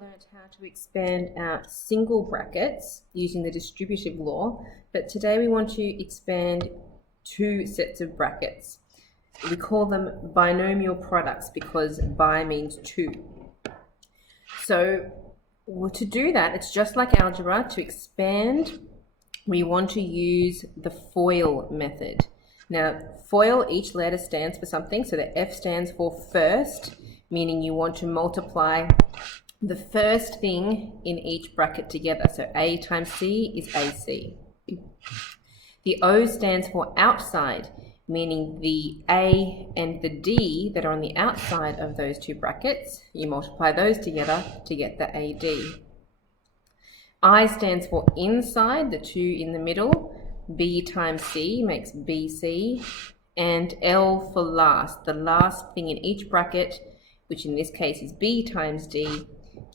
Learned how to expand out single brackets using the distributive law, but today we want to expand two sets of brackets. We call them binomial products because bi means two. So to do that, it's just like algebra. To expand, we want to use the FOIL method. Now, FOIL, each letter stands for something. So the F stands for first, meaning you want to multiply the first thing in each bracket together. So A times C is AC. The O stands for outside, meaning the A and the D that are on the outside of those two brackets, you multiply those together to get the AD. I stands for inside, the two in the middle. B times C makes BC. And L for last, the last thing in each bracket, which in this case is B times D,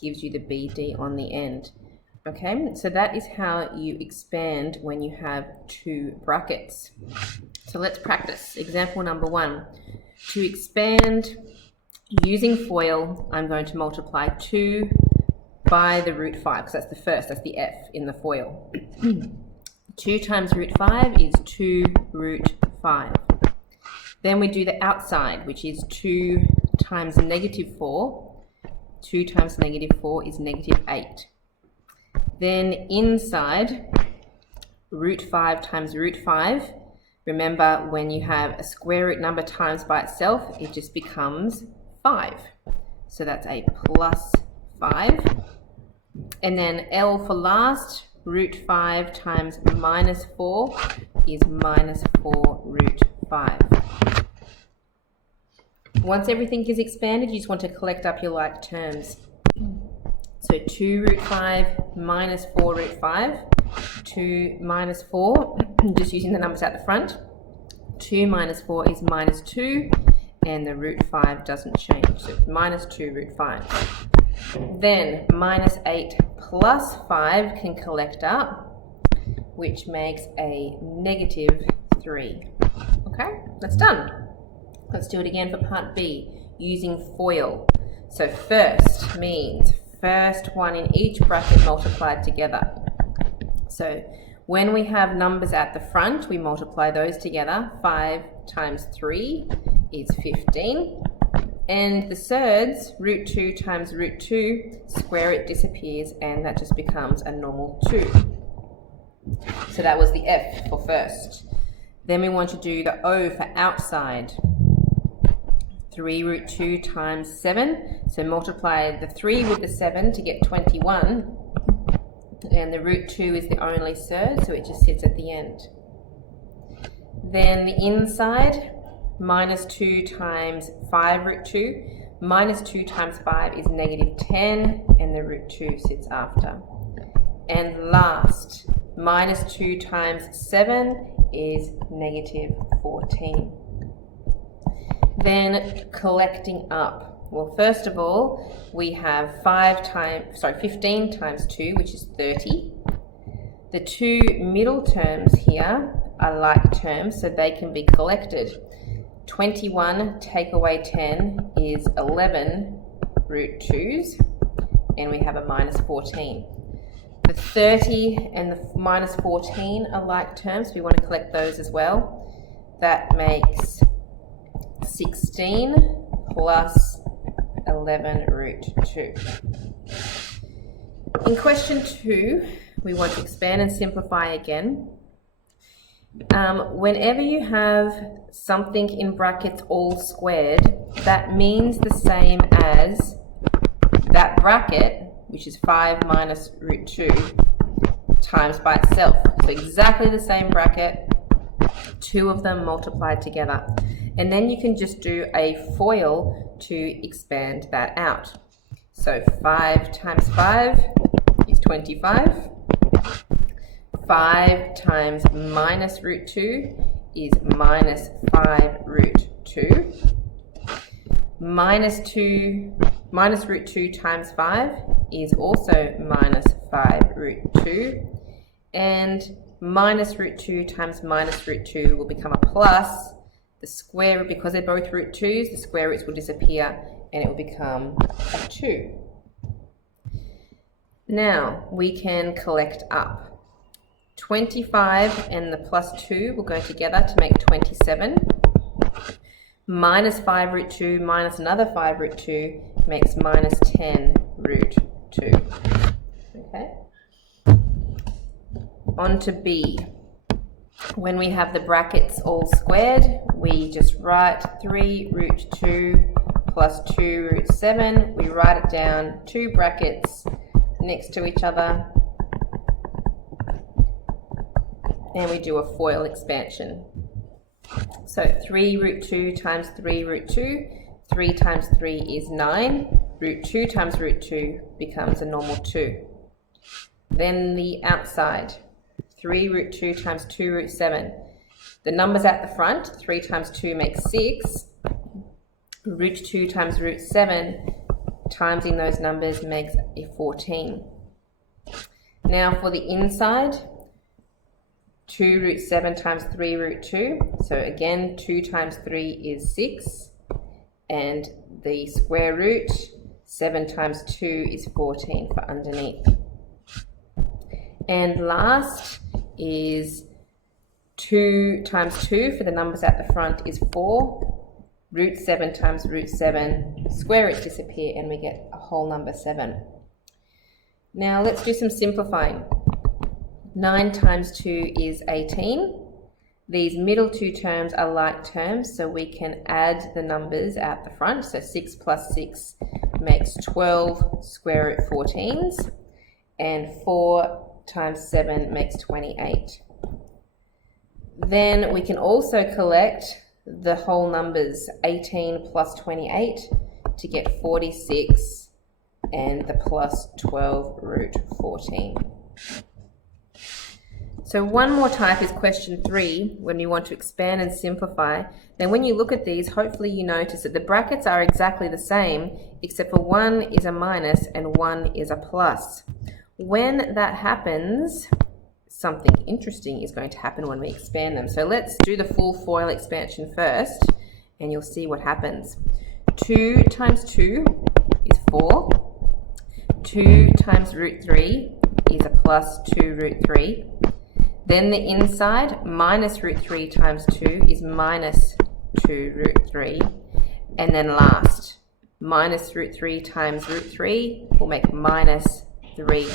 gives you the BD on the end. Okay, so that is how you expand when you have two brackets. So let's practice. Example number 1. To expand using FOIL, I'm going to multiply 2 by the root 5, because that's the first, that's the F in the FOIL. 2 times root 5 is 2 root 5. Then we do the outside, which is 2 times negative 4. 2 times negative 4 is negative 8. Then inside, root 5 times root 5. Remember, when you have a square root number times by itself, it just becomes 5. So that's a plus 5. And then L for last, root 5 times minus 4 is minus 4 root 5. Once everything is expanded, you just want to collect up your like terms. So 2 root 5 minus 4 root 5. 2 minus 4, just using the numbers out the front. 2 minus 4 is minus 2, and the root 5 doesn't change. So it's minus 2 root 5. Then minus 8 plus 5 can collect up, which makes a negative 3. Okay, that's done. Let's do it again for part B, using FOIL. So first means first one in each bracket multiplied together. So when we have numbers at the front, we multiply those together. 5 times 3 is 15. And the surds, root 2 times root 2, square it disappears, and that just becomes a normal 2. So that was the F for first. Then we want to do the O for outside. 3 root 2 times 7. So multiply the 3 with the 7 to get 21. And the root 2 is the only surd, so it just sits at the end. Then the inside, minus 2 times 5 root 2. Minus 2 times 5 is negative 10, and the root 2 sits after. And last, minus 2 times 7 is negative 14. Then collecting up. Well, first of all, we have 15 times 2, which is 30. The two middle terms here are like terms, so they can be collected. 21 take away 10 is 11 root 2s, and we have a minus 14. The 30 and the minus 14 are like terms, so we want to collect those as well. That makes 16 plus 11 root 2. In question 2, we want to expand and simplify again. Whenever you have something in brackets all squared, that means the same as that bracket, which is 5 minus root 2, times by itself. So exactly the same bracket, two of them multiplied together. And then you can just do a FOIL to expand that out. So 5 times 5 is 25. 5 times minus root 2 is minus 5 root 2. Minus root 2 times 5 is also minus 5 root 2. And minus root 2 times minus root 2 will become a plus. The square root, because they're both root 2's, the square roots will disappear and it will become a 2. Now we can collect up. 25 and the plus 2 will go together to make 27. Minus 5 root 2 minus another 5 root 2 makes minus 10 root 2. Okay. On to B. When we have the brackets all squared, we just write 3 root 2 plus 2 root 7. We write it down, 2 brackets next to each other, and we do a FOIL expansion. So 3 root 2 times 3 root 2, 3 times 3 is 9, root 2 times root 2 becomes a normal 2. Then the outside, 3 root 2 times 2 root 7. The numbers at the front, 3 times 2 makes 6, root 2 times root 7, timesing those numbers makes a 14. Now for the inside, 2 root 7 times 3 root 2. So again, 2 times 3 is 6. And the square root, 7 times 2 is 14 for underneath. And last is 2 times 2 for the numbers at the front is 4. Root 7 times root 7, square roots disappear and we get a whole number 7. Now let's do some simplifying. 9 times 2 is 18. These middle two terms are like terms, so we can add the numbers at the front. So 6 plus 6 makes 12 square root 14s, and 4 times 7 makes 28. Then we can also collect the whole numbers, 18 plus 28, to get 46, and the plus 12 root 14. So one more type is question 3, when you want to expand and simplify. Then when you look at these, hopefully you notice that the brackets are exactly the same, except for one is a minus and one is a plus. When that happens, something interesting is going to happen when we expand them. So let's do the full FOIL expansion first, and you'll see what happens. 2 times 2 is 4. 2 times root 3 is a plus 2 root 3. Then the inside, minus root 3 times 2 is minus 2 root 3. And then last, minus root 3 times root 3 will make minus 3.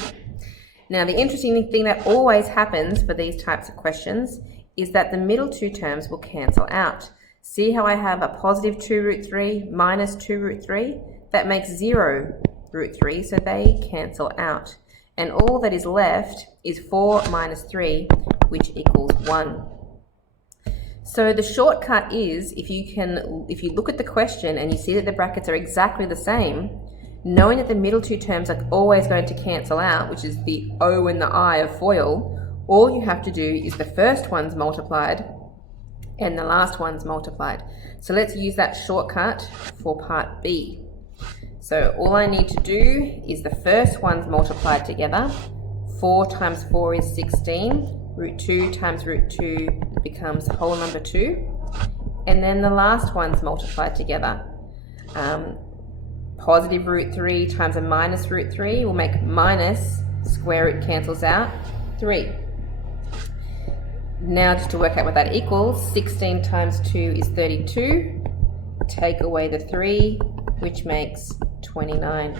Now the interesting thing that always happens for these types of questions is that the middle two terms will cancel out. See how I have a positive 2 root 3 minus 2 root 3? That makes 0 root 3, so they cancel out. And all that is left is 4 minus 3, which equals 1. So the shortcut is, if you look at the question and you see that the brackets are exactly the same, knowing that the middle two terms are always going to cancel out, which is the O and the I of FOIL, all you have to do is the first one's multiplied and the last one's multiplied. So let's use that shortcut for part B. So all I need to do is the first one's multiplied together. 4 times 4 is 16. Root 2 times root 2 becomes whole number 2. And then the last one's multiplied together. Positive root 3 times a minus root 3 will make minus, square root cancels out, 3. Now just to work out what that equals, 16 times 2 is 32. Take away the 3, which makes 29.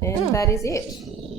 And that is it.